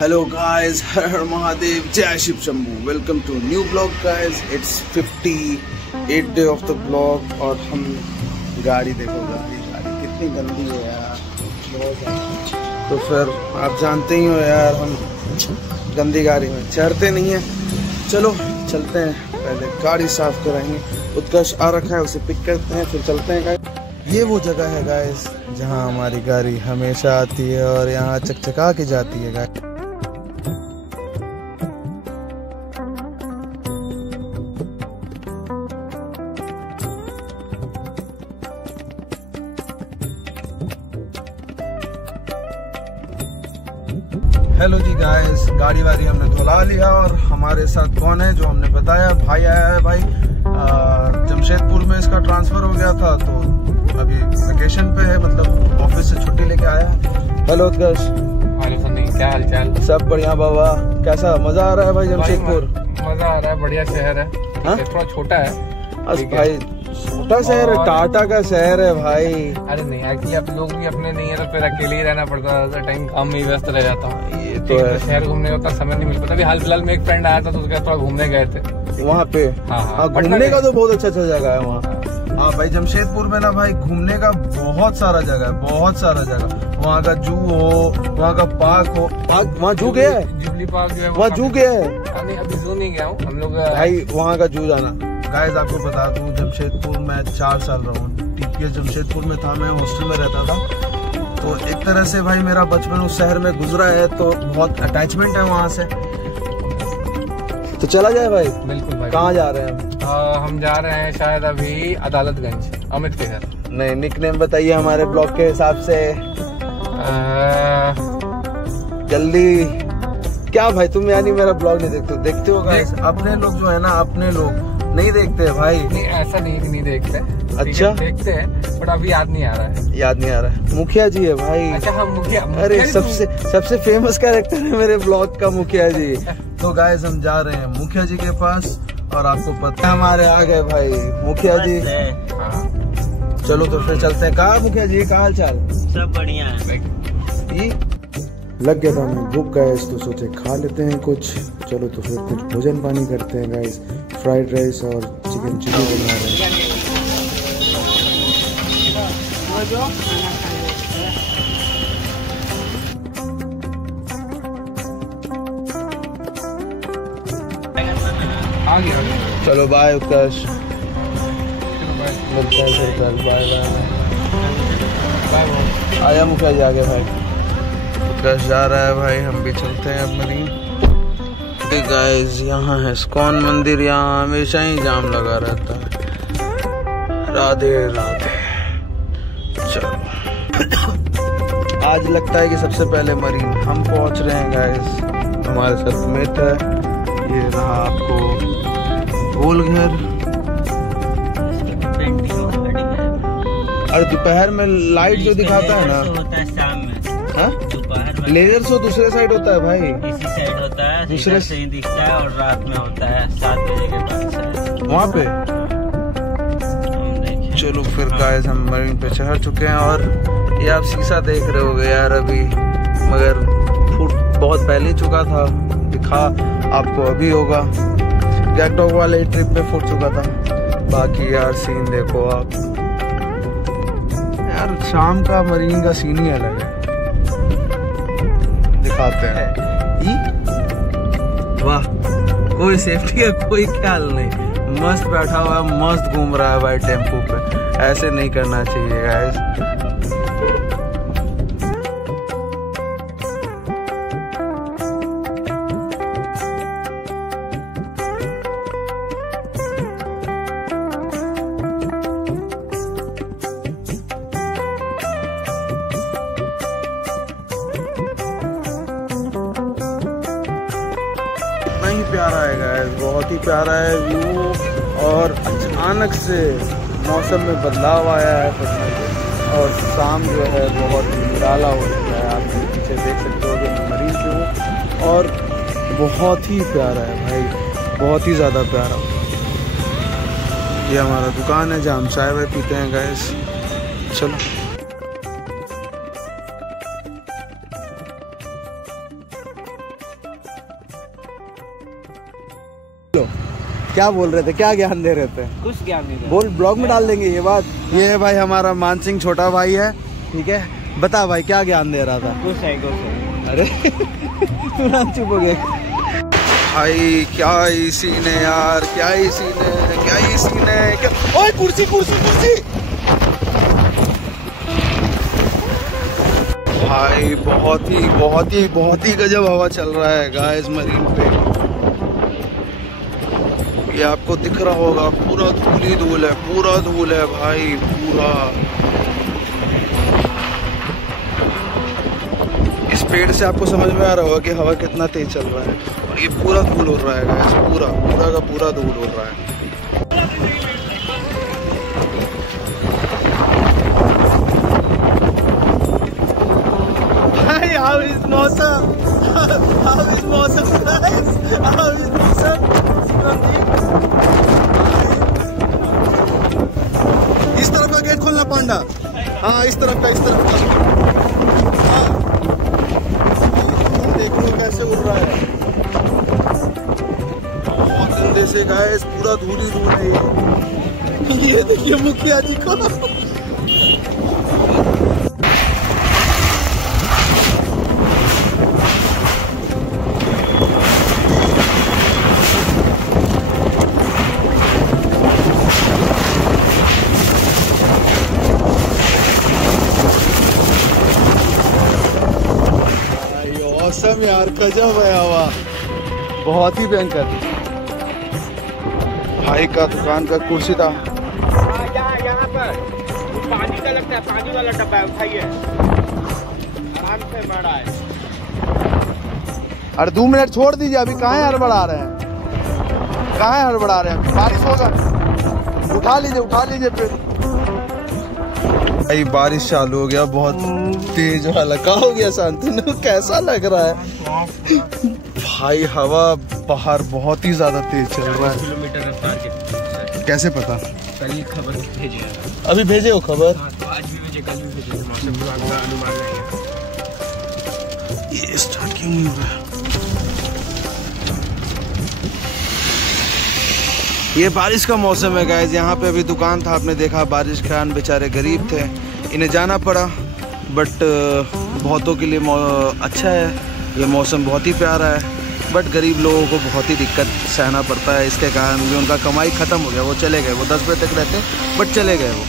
Hello guys, हर हर महादेव, जय Shiv Shambhu. Welcome to new vlog guys. It's 58 day of the vlog और हम गाड़ी देखो, गाड़ी कितनी गंदी है यार, बहुत ज़्यादा। तो फिर आप जानते ही हो यार, हम गंदी गाड़ी में चढ़ते नहीं हैं। चलो चलते हैं, पहले गाड़ी साफ कराएंगे। उत्कर्ष आ रखा है, उसे पिक करते हैं फिर चलते हैं गाइस। ये वो जगह है गाइस जहाँ हमारी गाड़ी हमेशा आती है और यहाँ चकचका के जाती है गाइस। हेलो जी गाइस, गाड़ी वाड़ी हमने धुला लिया और हमारे साथ कौन है जो हमने बताया, भाई आया है। भाई जमशेदपुर में इसका ट्रांसफर हो गया था तो अभी वेकेशन पे है, मतलब ऑफिस से छुट्टी लेके आया। हेलो उत्कर्ष। हेलो सनी, क्या हाल चाल? सब बढ़िया बाबा। कैसा मजा आ रहा है भाई जमशेदपुर? मजा आ रहा है, बढ़िया शहर है। थोड़ा छोटा है भाई, छोटा शहर है, टाटा का शहर है भाई। अरे नहीं, एक्चुअली आप लोग भी अपने नहीं है तो फिर अकेले ही रहना पड़ता है, टाइम काम में ही व्यस्त रह जाता हूँ। ये तो है, शहर घूमने का समय नहीं मिल पाता। अभी हाल फिलहाल में एक फ्रेंड आया था तो उसके थोड़ा घूमने गए थे वहाँ पे। हाँ, घूमने का तो बहुत अच्छा जगह है वहाँ। हाँ भाई, जमशेदपुर में ना भाई घूमने का बहुत सारा जगह है, बहुत सारा जगह। वहाँ का जू हो, वहाँ का पार्क हो। वहाँ जू गया है? जुबली पार्क जो है वहाँ जू गया है? नहीं, अभी जू नहीं गया हूँ। हम लोग भाई वहाँ का जू जाना। गाइस आपको बता दूं, जमशेदपुर में 4 साल रहा हूँ। टीपीएस जमशेदपुर में था, मैं हॉस्टल में रहता था। तो एक तरह से भाई मेरा बचपन उस शहर में गुजरा है, तो बहुत अटैचमेंट है वहाँ से। तो चला जाए भाई। बिल्कुल भाई। कहाँ जा रहे हैं हम जा रहे हैं शायद अभी अदालतगंज, अमित के घर। नहीं, निकनेम बताइए हमारे ब्लॉग के हिसाब से जल्दी। क्या भाई तुम यानी मेरा ब्लॉग नहीं देखते? देखते हो गाइस, अपने लोग जो है ना, अपने लोग नहीं देखते भाई। नहीं, ऐसा नहीं देखते। अच्छा, देखते हैं बट अभी याद नहीं आ रहा है। याद नहीं आ रहा है। मुखिया जी है भाई। अच्छा हाँ, मुखिया। अरे सबसे फेमस कैरेक्टर है मेरे ब्लॉग का मुखिया जी। तो गाइस हम जा रहे हैं मुखिया जी के पास और आपको पता है हमारे आ गए भाई मुखिया जी। हाँ। चलो तो फिर चलते हैं। कहा मुखिया जी, क्या हाल चाल? सब बढ़िया है। लग गया था हमें भूख गाइस, तो सोचे खा लेते हैं कुछ। चलो तो फिर कुछ भोजन पानी करते हैं गाइस। फ्राइड राइस और चिकन चिली बना रहे हैं। आ गया। चलो बाय उत्कर्ष, मिलते हैं फिर कल। Bye bye. आया मुखिया जी, आगे भाई। उत्कर्ष जा रहा है भाई, हम भी चलते हैं अब मरीन। गाइस यहाँ है इस्कॉन मंदिर, यहाँ हमेशा ही जाम लगा रहता है। राधे राधे। चलो आज लगता है कि सबसे पहले मरीन हम पहुंच रहे हैं गाइस। हमारे साथ मित है, ये रहा आपको गोल घर। और दोपहर में लाइट जो दिखाता है ना, होता है शाम में। दोपहर में लेजर शो दूसरे साइड होता है भाई, इसी साइड होता है, दूसरे से ही दिखता है। और रात में होता है 7 बजे के बाद शायद वहाँ पे। चलो फिर गाइस हम मरीन पे चढ़ चुके हैं और ये आप शीशा देख रहे होगे यार अभी, मगर फूट बहुत पहले चुका था। दिखा आपको अभी होगा, गैंगटॉक वाले ट्रिप पे फूट चुका था। बाकी यार सीन देखो आप यार, शाम का मरीन का सीन ही अलग है। दिखाते हैं। वाह, कोई सेफ्टी का कोई ख्याल नहीं, मस्त बैठा हुआ है, मस्त घूम रहा है भाई टेम्पो पे। ऐसे नहीं करना चाहिए गाइस। ही प्यारा है गाइस, बहुत ही प्यारा है व्यू। और अचानक से मौसम में बदलाव आया है और शाम जो है बहुत निराला हो चुका है। आप पीछे देख सकते हो कि मरीन पे हूँ और बहुत ही प्यारा है भाई, बहुत ही ज़्यादा प्यारा। ये हमारा दुकान है जहाँ हम चाय वाय पीते हैं गाइस। चलो क्या बोल रहे थे, क्या ज्ञान दे रहे थे? कुछ ज्ञान नहीं बोल, ब्लॉग में डाल देंगे ये बात। ये है भाई हमारा मान सिंह, छोटा भाई है, ठीक है। बता भाई क्या ज्ञान दे रहा था? कुछ है। अरे तू नाम चुप हो गया भाई। क्या ही सीन है यार, क्या ही सीन है, क्या ही सीन है, क्या। ओए कुर्सी कुर्सी कुर्सी भाई, बहुत ही गजब हवा चल रहा है गाइस मरीन पे। ये आपको दिख रहा होगा, पूरा धूल ही धूल है, पूरा धूल है भाई, पूरा। इस पेड़ से आपको समझ में आ रहा होगा कि हवा कितना तेज चल रहा है। और ये पूरा धूल उड़ रहा है गाइस, पूरा का पूरा धूल उड़ रहा है। How is मौसम? How is मौसम guys? How is मौसम? इस तरफ का गेट खोलना पांडा। हाँ इस तरफ का। हाँ देख लो कैसे उड़ रहा है, बहुत गंदे से गाइस, पूरा धूल ही धूल है। ये देखिए मुखिया जी को। मौसम यार गजब है, हवा बहुत ही भयंकर। भाई का दुकान का कुर्सी था यहाँ पर पानी का लगता है, पानी वाला डब्बा है, उठाइए आराम से मरा है। अरे 2 मिनट छोड़ दीजिए, अभी कहाँ हड़बड़ा रहे हैं, बारिश होगा, उठा लीजिए फिर। भाई बारिश चालू हो गया, बहुत तेज वाला। क्या हो गया शांतनु, कैसा लग रहा है? भाई हवा बाहर बहुत ही ज्यादा तेज चल रहा है। किलोमीटर रफ्तार के कैसे पता? कल ही खबर भेजे, अभी भेजे हो खबर? तो आज भी भेजे, कल भी भेजे। मौसम विभाग का अनुमान है। ये स्टार्ट क्यों नहीं हो रहा? ये बारिश का मौसम है गाइस। यहाँ पे अभी दुकान था, आपने देखा, बारिश के कारण बेचारे गरीब थे, इन्हें जाना पड़ा। बट बहुतों के लिए अच्छा है, ये मौसम बहुत ही प्यारा है। बट गरीब लोगों को बहुत ही दिक्कत सहना पड़ता है, इसके कारण भी उनका कमाई ख़त्म हो गया। वो चले गए, वो 10 बजे तक रहते बट चले गए वो।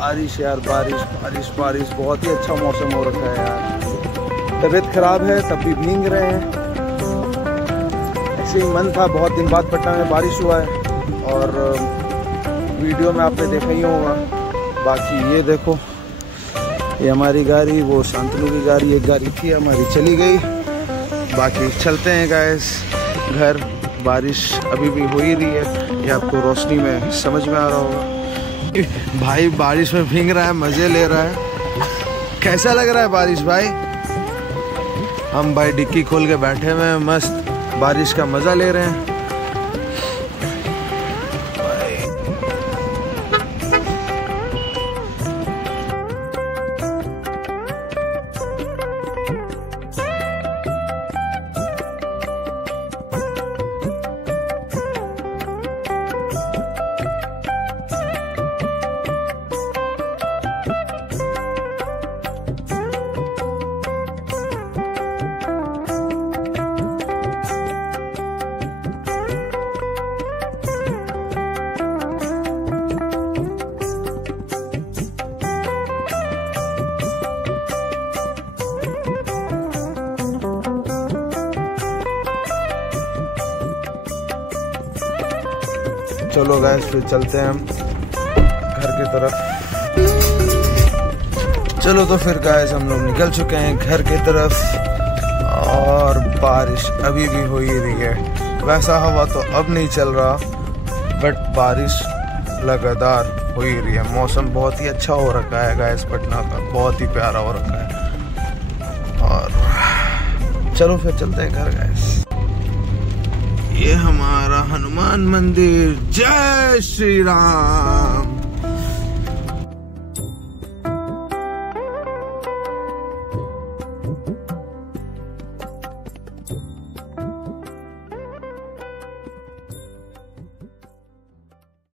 बारिश यार, बारिश बहुत ही अच्छा मौसम हो रखा है यार। तबीयत खराब है तब भी भीग रहे हैं। ऐसे ही मन था, बहुत दिन बाद पटना में बारिश हुआ है और वीडियो में आपने देखा ही होगा। बाकी ये देखो, ये हमारी गाड़ी, वो शांतनु की गाड़ी, एक गाड़ी थी हमारी चली गई। बाकी चलते हैं गाइस घर। बारिश अभी भी हो ही रही है, ये आपको रोशनी में समझ में आ रहा होगा। भाई बारिश में भीग रहा है, मजे ले रहा है। कैसा लग रहा है बारिश भाई? हम भाई डिक्की खोल के बैठे हुए हैं, मस्त बारिश का मजा ले रहे हैं। चलो गाइस फिर चलते हैं हम घर की तरफ। चलो तो फिर गाइस हम लोग निकल चुके हैं घर की तरफ और बारिश अभी भी हो ही रही है। वैसा हवा तो अब नहीं चल रहा बट बारिश लगातार हो ही रही है। मौसम बहुत ही अच्छा हो रखा है गाइस, पटना का बहुत ही प्यारा हो रखा है। और चलो फिर चलते हैं घर गाइस। ये हमारा हनुमान मंदिर। जय श्री राम।